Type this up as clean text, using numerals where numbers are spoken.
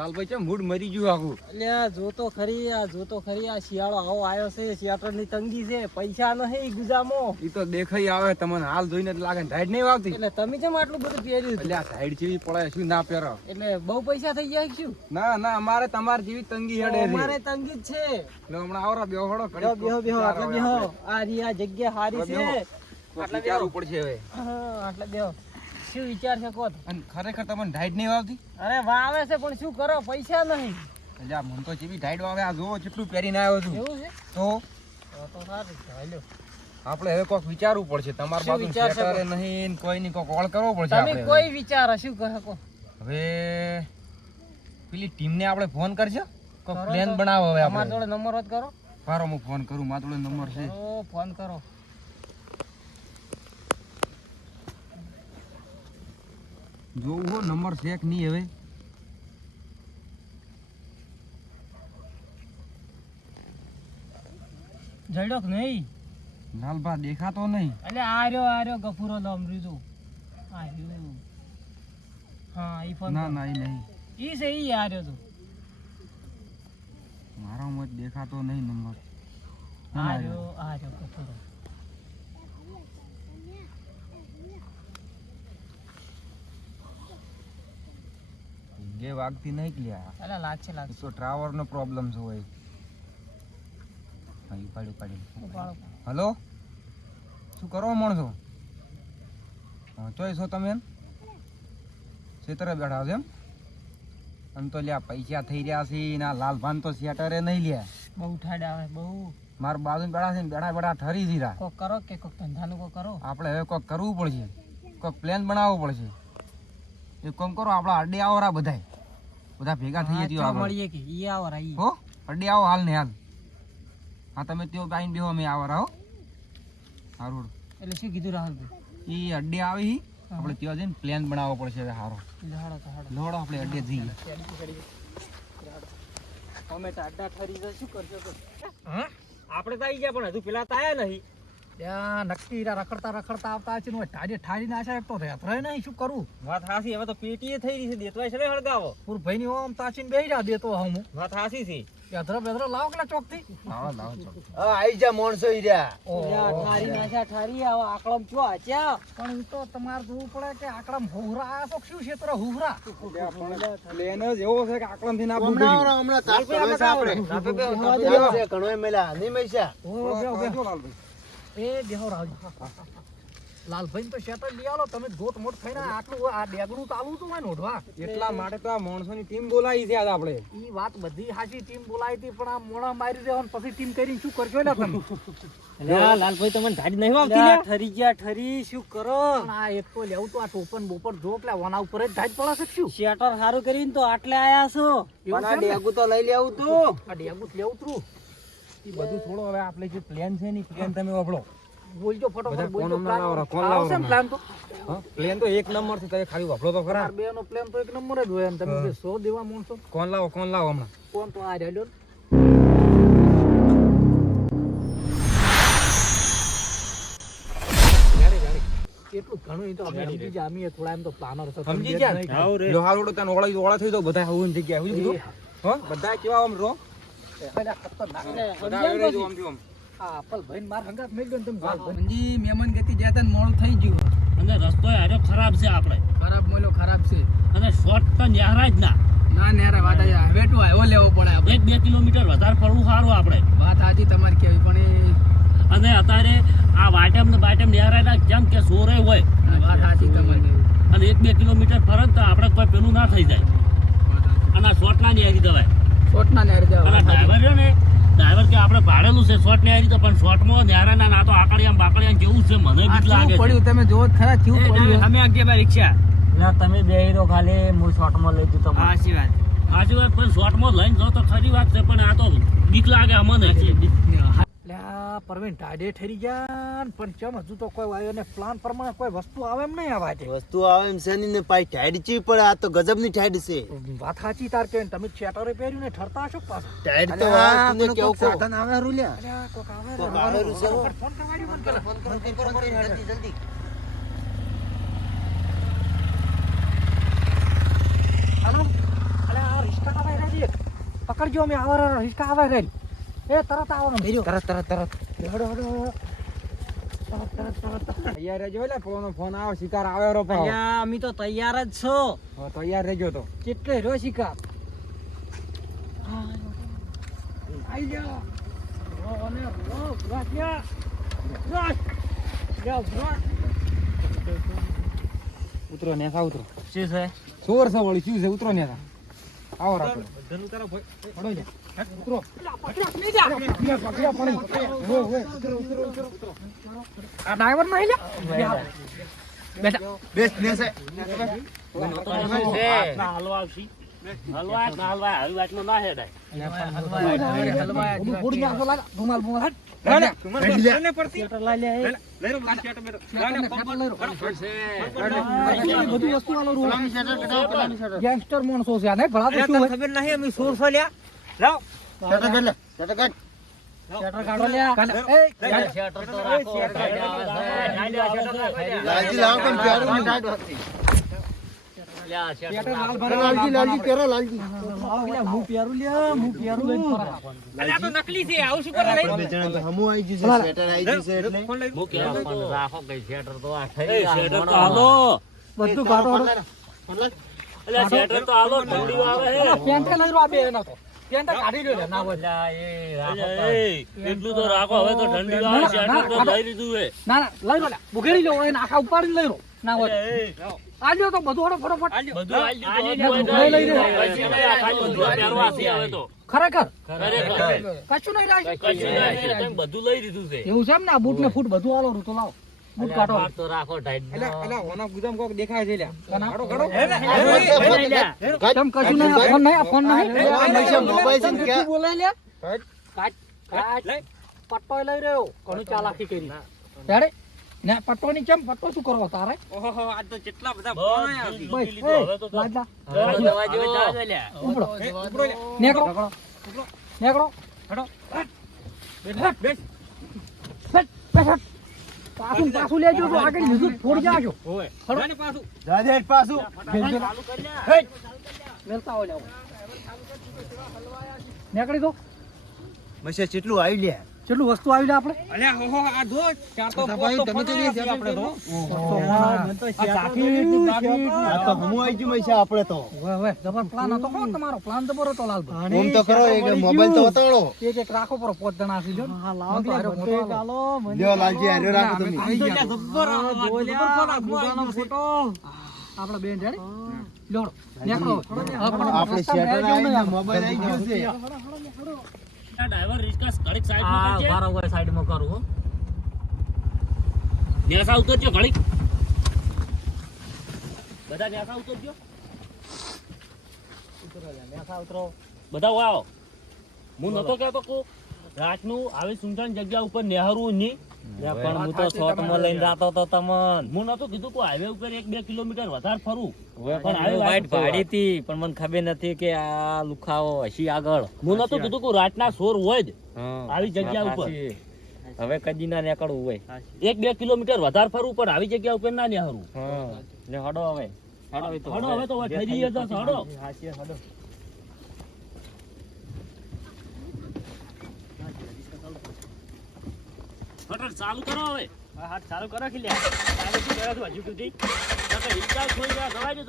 લાલભાઈ છે મૂડ મરી ગયું આખું. અલ્યા જોતો ખરી આ શિયાળો આવો આવ્યો છે, શિયાળો ની તંગી છે, પૈસા નહીં ગુજામો. ઈ તો દેખાઈ આવે તમને હાલ જોઈને જ લાગે ઢાઈડ નહીં વાવતી. એટલે તમે કેમ આટલું બધું પહેર્યું? એટલે આ ઢાઈડ જેવી પડે શું ના પહેરો? એટલે બહુ પૈસા થઈ ગયા શું? ના ના અમારે તમારી જેવી તંગી હેડે છે. અમારે તંગી જ છે. એટલે હમણાં આવરા બેહો હડો બેહો આટલે બેહો. આ રી જગ્યા હારી છે. આટલે વિચારવું પડશે હવે. હા આટલે બેહો. શું વિચાર છે કોત? અને ખરેખર તમને ઢાઈડ નહીં વાવતી? અરે વાવે છે પણ શું કરો, પૈસા નહીં. એટલે આ મન તો જેવી ઢાઈડ વાવે આ જોવો કેટલું પહેરીને આવ્યો છું. એવું છે તો સારું છે. હાલ્યો આપણે હવે કોક વિચારવું પડશે. તમાર બાજુ સેટરે નહીં કોઈ નહીં કોક કોલ કરવો પડશે. તમે કોઈ વિચારો શું કહો? હવે પેલી ટીમને આપણે ફોન કરજો, કોક પ્લાન બનાવો. હવે અમારા જોડે નંબર હોત કરો. ફારો હું ફોન કરું, મારા જોડે નંબર છે. ફોન કરો. જોવું હો નંબર છે કે નહીં. હવે જડ્યો કે નહીં? લાલભા દેખાતો નહીં. એટલે આર્યો ગફુરો લમરીજો. આર્યો. હા ઈ ફોન. ના ના ઈ નહીં. ઈ છે ઈ આર્યો તો. મારા મોજ દેખાતો નહીં નંબર. આર્યો ગફુરો. જે વાગતી નહીં કે લ્યા. અલા લાગશે તો ટ્રાવર નો પ્રોબ્લેમ છે હોય. હા ઉપાડી. હલો શું કરો માણસો? હા ચોઈ છો તમે? ખેતરે બેઠા છો એમ? આમ તો લ્યા પૈસા થઈ રહ્યા છે ના લાલભાન તો સેટરે નહીં લ્યા. બહુ ઠાડ આવે બહુ. માર બાજુ બેઠા છે ને બેઠા ઠરી જીરા. કોક કરો કે કોક ધંધાનું કોક કરો. આપણે હવે કોક કરવું પડશે, કોક પ્લાન બનાવવો પડશે. એક કામ કરો, આપણા અડે આવો રા બધા ભેગા થઈ જઈએ મળીએ કે ઈ આવો રા ઈ. હો અડે આવો હાલ ને હાલ. હા તમે ત્યો આવીને બેહો, અમે આવો રહો. હારું એટલે શું કીધું રાહુલભાઈ? ઈ અડે આવી આપણે ત્યાં જઈને પ્લાન બનાવવો પડશે હવે. હારો લોડો આપણે અડે જઈએ. અમે તો અડ્ડા ઠરી જાય શું કરજો તો? હા આપણે તો આવી ગયા પણ હજુ પેલા તો આયા નહીં. ત્યાં નક્કી રખડતા આવતા છે ને ઠાડી નાશે તો રહે નહીં શું કરું? વાત હાસી. હવે તો પેટીએ થઈ રહી છે, દેતવાય છે ને હળગાવો. પૂર ભાઈ ની ઓમ તાચીને બેહી જા દેતો હું. વાત હાસી છે. બેદરો લાવો કે ચોક થી લાવો આઈ જા માણસો ઈ રહ્યા. ઠારી નાખ્યા ઠારી. આવો આકડમ ચો આચ્યા. પણ ઈ તો તમારે જોવું પડે કે આકડમ હુહરા આયા છો શું ક્ષેત્ર હુહરા? પ્લાન જ એવો છે કે આકલમ થી ના બુગડી. હમણાં તાપ પડે છે આપણે. ઘણો મેલા નહીં મૈસા. એ બેહો રાવજી. લાલભાઈ તો શેટર લઈ આલો. તમે ગોટ મોટ થઈને આટલું આ ડેગડું ચાલુ તો હોય ને ઓઢવા. એટલા માટે તો આ માણસોની ટીમ બોલાવી છે આજ આપણે. ઈ વાત બધી હાચી, ટીમ બોલાવી હતી પણ આ મોણા મારી દેવા પછી ટીમ કરીને શું કરશો ને તમે? લાલભાઈ તમને ધાડી નહીં વાગતી લે? ઠરી ગયા ઠરી શું કરો? આ એક તો લેવું તો આ ટોપન બોપર જો પેલા વના ઉપર જ ધાડ પડે છે શું? શેટર સારું કરીને તો આટલે આયા છો. એવું છે ને? ડેગુ તો લઈ લેવું તો. આ ડેગુ લેવું તું. ઈ બધું છોડો, હવે આપણે જે પ્લાન છે ને પ્લાન તમે વાપરો. બોલજો ફટાફટ બોલજો. કોણ પ્લાન કોણ આવશે ને પ્લાન તો? હા પ્લાન તો એક નંબર છે, તમે ખાલી વાપરો તો ખરા. બે નો પ્લાન તો એક નંબર જ હોય. તમે 100 દેવા માણસો. કોણ લાવો હમણાં? કોણ તો આ રેડો એટલું ઘણું ઈ તો અમે સમજી ગયા. અમે થોડા એમ તો પ્લાનર છે. સમજી ગયા? લો હારોડો તને ઓળા થઈ તો બધા આવું થઈ ગયા. સમજી કીધું? હો બધા કેવા આમ રો પેલા ખતરનાક બધા આવડે જો આમ થી આમ. આ આપલ ભાઈ માર હંગાત મેલ ગયો તમે જાઓ. મંજી મહેમાન ગતિ જતા મોડું થઈ ગયું. અને રસ્તો આરો ખરાબ છે આપણે. ખરાબ મોલો ખરાબ છે. અને શોર્ટ તો ન્યારા જ ના. ના નેરા વાત આ વેટું આવ્યો લેવો પડે આપણે. 1-2 કિલોમીટર વધારે ફરવું સારું આપણે. વાત સાચી તમારી કેવી પણ અને અત્યારે આ વાટમ ને બાટમ ન્યારા જેમ કે સોરે હોય. વાત સાચી તમારી. અને 1-2 કિલોમીટર ફરક તો આપણે કોઈ પેલું ના થઈ જાય. અને આ શોર્ટ ના ન્યારી દવાય. શોર્ટ ના નેર જાવ. અને ડ્રાઈવર રહ્યો ને, ડ્રાઈવર કે આપણે ભાડેલું છે શોર્ટ ન્યારી તો પણ શોર્ટમાં ન્યારા ના તો આકડિયામ જેવું છે. મને બીક લાગે પડ્યું તમે જોવો ખરા કેવું પડ્યું. અમે આગે બા રિક્ષા ના તમે બેહી રહો ખાલી હું શોર્ટમાં લઈ જતો. સાચી વાત પણ શોર્ટમાં લઈને જો તો ખરી વાત છે પણ આ તો બીક લાગે અમને. પરવીન ટાડે ઠરી ગયા પ્લાન પણ ચમ હજુ તો કોઈ આવ્યો ને પ્લાન પ્રમાણે કોઈ વસ્તુ આવે એમ નહીં આવા વસ્તુ આવે એમ છે ને પાઈ ટાઈડ ચી પણ આ તો ગજબની ટાઈડ છે. વાત સાચી તાર કે તમે ચેટરે પહેર્યું ને ઠરતા હશો પાછા. ટાઈડ તો આ તુને કેવું કહો. સાધન આવે રૂલ્યા. અલ્યા, કોક આવે કોક આવે રે. છે. ફોન કરવાડ્યો મને પેલા. જલ્દી. હાલો. અલ્યા, આ રિસ્કા આવે રે જી. પકડજો મે આવા રિસ્કા આવે રે. એ તરત આવો ને ભેજો. તરત. હડો હડો. તરત. તૈયાર રહેજો એટલે પેલોનો ફોન આવે શિકાર આવે રો પાછો. અલ્યા અમે તો તૈયાર જ છો. હા, તૈયાર રહેજો તો. કેટલે રો શિકાર. આઈ જા. રો અને રો વાસ્યા. ઉતરો નેસા ઉતરો. શું છે? સોર છે વળી શું છે ઉતરો નેસા. આવો રાખો. પડો જા. ઉતરો. આ ડ્રાઈવર નહીં લે. બેસ બેસ હાથના હલવા આવશી. હલવા આવી વાતમાં ના હેડાય. ફોડી નાખો લાગ. ધુમાલ બુમાલ હટ. બધી વસ્તુ આલો રૂ. ગેંગસ્ટર માણસો છે આ નહીં ભલા તો શું હોય? ખબર નહીં અમે સોર છો લ્યા. લાવ. શટર કાઢો લ્યા. એ શટર તો રાખો. લાલજી લાવ કેમ પ્યારું ને ટાઈડ હતી. શટર લાલ લાલજી પેરો લાલજી. હું પ્યારું લ્યા. હું પ્યારું લઈને ફરા. અલ્યા તો નકલી છે. આવું શું કરે લઈ? બે જણા તો હમુ આવી ગયું છે સ્વેટર આવી ગયું છે એટલે હું કેમ પણ રાખો કઈ શેટર તો આ થઈ ગયા. શેટર તો હાલો. બધું કાઢો. અલ્યા શેટર તો હાલો. ઠંડી આવે હે. પેન્ટ લઈ રો આ બે એના તો. પેન્ટ કાઢી લ્યો ના હોય. એટલું તો રાખો. હવે તો ઠંડી આવે. શેટર તો લઈ લીધું હે. ના લઈ લો લ્યા. બુઘેડી લો એને આખા ઉપાડીને લઈ લો ના હોય. આલ્યો તો બધું હડો ફટાફટ. બધું લઈ લે. ખરેખર કશું નહીં રાખ. બધું લઈ લીધું છે. એવું છે એમ ને આ બૂટ ને ફૂટ બધું આલો રૂ તો લાવો. બૂટ કાઢો. તો રાખો ટાઈટ. અલા ઓના ગુદામ કોક દેખાય છે લ્યા. કાઢો. તમ કશું નહીં. આ ફોન નહીં. આ ફોન નહીં. મોબાઈલ છે ને ક્યાં? બોલાય લે. કાટ. પટ્ટો લઈ રહ્યો. ઘણું ચાલાકી કરી. ત્યારે ને પટ્ટો ની કેમ પટ્ટો શું કરવો તારે? ઓહો આજ તો કેટલા બધા બસ એ લાડલા. ઉપડો. ઉપરો લે. નેકળો. બેસ. પાછું લેજો તો આગળ લીધું ફોડી જાશો. જાને પાછું. જાજેટ પાછું વેલતા હો જાવ. નેકળી દો. મસે કેટલું આવી લે કેટલું વસ્તુ આવી લે આપણે. અલ્યા ઓહો આ જો ચાર તો ભાઈ, પોત તો તમે તો ફોન નહીં આપણે તો. આ તો હમુ આવી ગયું મસે આપણે તો હવે જબર પ્લાન હતો. કોણ તમારો પ્લાન જબર હતો લાલભાઈ? ઓમ તો કરો એક મોબાઈલ તો બતાડો એક રાખો પર પોત જણા આપી જો. હા લાવો તો લ્યો લાલજી હારે રાખો તમે આપણે બેન રેડી લોડો નેકળો. આપણે શેટર આવી ગયું મોબાઈલ આવી ગયો છે ડ્રાઈવર રિસ્કા ઘડીક સાઈડમાં કરજે. બરાબર સાઈડમાં કરું હો. નેસા ઉતરજો ઘડીક. બધા નેસા ઉતરજો. નેસા ઉતરો. બધા આવો. હું નતો કહેતો કો રાતનું આવી સુનસાન જગ્યા ઉપર નેહરું નહીં. પણ હું તો શોર્ટમાં લઈને જાતો તો તમન. હું નતો કીધું કે હાઈવે ઉપર 1-2 કિલોમીટર વધારે ફરું. પણ આવી વાઈટ ભાડી હતી પણ મને ખબર નથી કે આ લુખાવો હશી આગળ. હું નતો કીધું કે રાતના સોર હોય જ આવી જગ્યા ઉપર. હવે કદી ના નીકળવું હોય. 1-2 કિલોમીટર વધારે ફરવું પણ આવી જગ્યા ઉપર ના નેહરું. ને હડો હવે. હડો હવે તો ઠરી જશે. હડો. ફટાફટ ચાલુ કરો હવે. હાથ ચાલુ કરો કે લ્યા. ચાલુ શું કરો છો હજુ સુધી? હિંચકા ખોઈ ગયા. જવાજો.